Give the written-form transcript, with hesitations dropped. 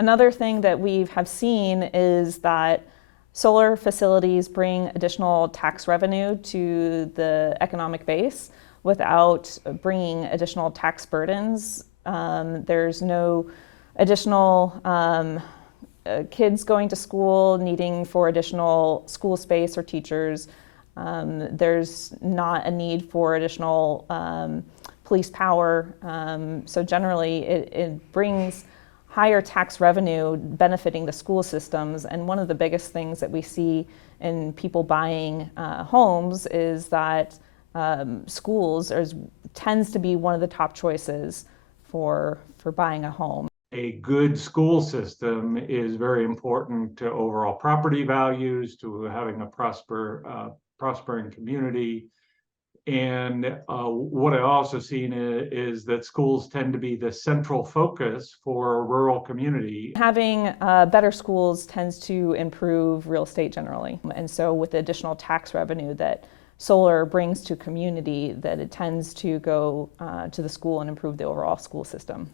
Another thing that we have seen is that solar facilities bring additional tax revenue to the economic base without bringing additional tax burdens. There's no additional kids going to school needing for additional school space or teachers. There's not a need for additional police power. So generally, it brings higher tax revenue benefiting the school systems. And one of the biggest things that we see in people buying homes is that schools tends to be one of the top choices for buying a home. A good school system is very important to overall property values, to having a prospering community. And what I've also seen is that schools tend to be the central focus for a rural community. Having better schools tends to improve real estate generally. And so with the additional tax revenue that solar brings to community, that it tends to go to the school and improve the overall school system.